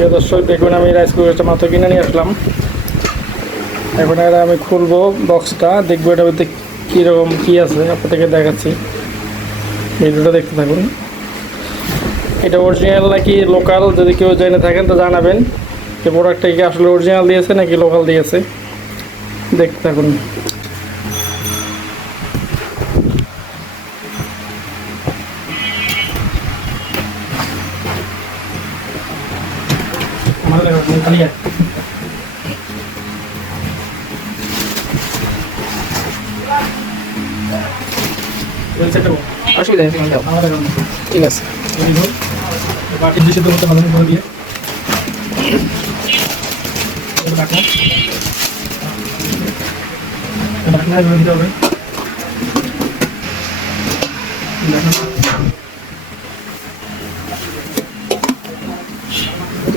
প্রিয় দর্শক, দেখুন, আমি রাইস কুকারটা মাত্র কিনে নিয়ে আসলাম। এখন এর আমি খুলবো বক্সটা দেখব এটার মধ্যে কীরকম কী আছে, আপনাদেরকে দেখাচ্ছি। ভিডিওটা দেখতে থাকুন। এটা অরিজিনাল নাকি লোকাল যদি কেউ জেনে থাকেন তো জানাবেন যে প্রোডাক্টটা কি আসলে অরিজিনাল দিয়েছে নাকি লোকাল দিয়েছে। দেখতে থাকুন। কালিয়া অসুবিধা নেই ঠিক আছে। বাটির দুশো মতো ভালো করে দিয়ে। এভাবে দিতে হবে।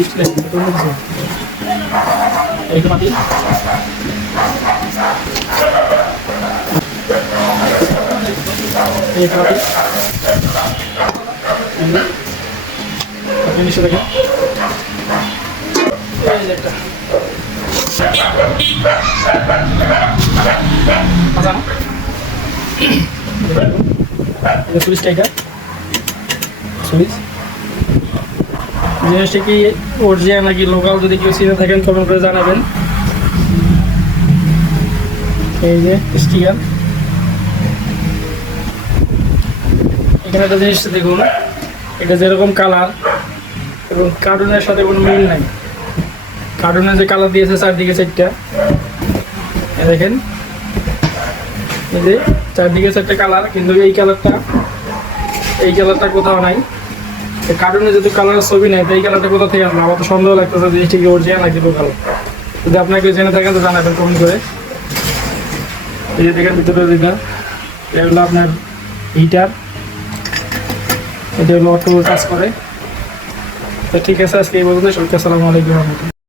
ডিসপ্লে এইটা মাটি এই কাপি আপনি নিচে দেখেন এই আচ্ছা সুইচটা এটা সুইচ জিনিসটা কি অরিজিনাল নাকি লোকাল যদি কেউ চিনে থাকেন কমেন্ট করে জানাবেন। এই যে স্টিকার এখানে একটা জিনিস দেখুন, এটা যেরকম কালার এবং কার্টুনের সাথে কোনো মিল নাই। কার্টুনে যে কালার দিয়েছে চারদিকে চারটা দেখেন। এই যে, চারদিকে চারটা কালার কিন্তু এই কালারটা এই কালারটা কোথাও নাই। কার্টুনে যদি কালার ছবি নেই তাই কালারটা কোথা থেকে আসলো আমার তো সন্দেহ লাগতেছে জিনিসটা কি অরিজিনাল নাকি লোকাল যদি আপনাকে জেনে থাকেন তো জানাবেন কমেন্ট করে। এই যে দেখেন, ভিতরে যেটা এগুলো আপনার হিটার এটা হলো অটো কাজ করে। তো ঠিক আছে, আজকে এই পর্যন্ত সবাইকে আসসালামু আলাইকুম।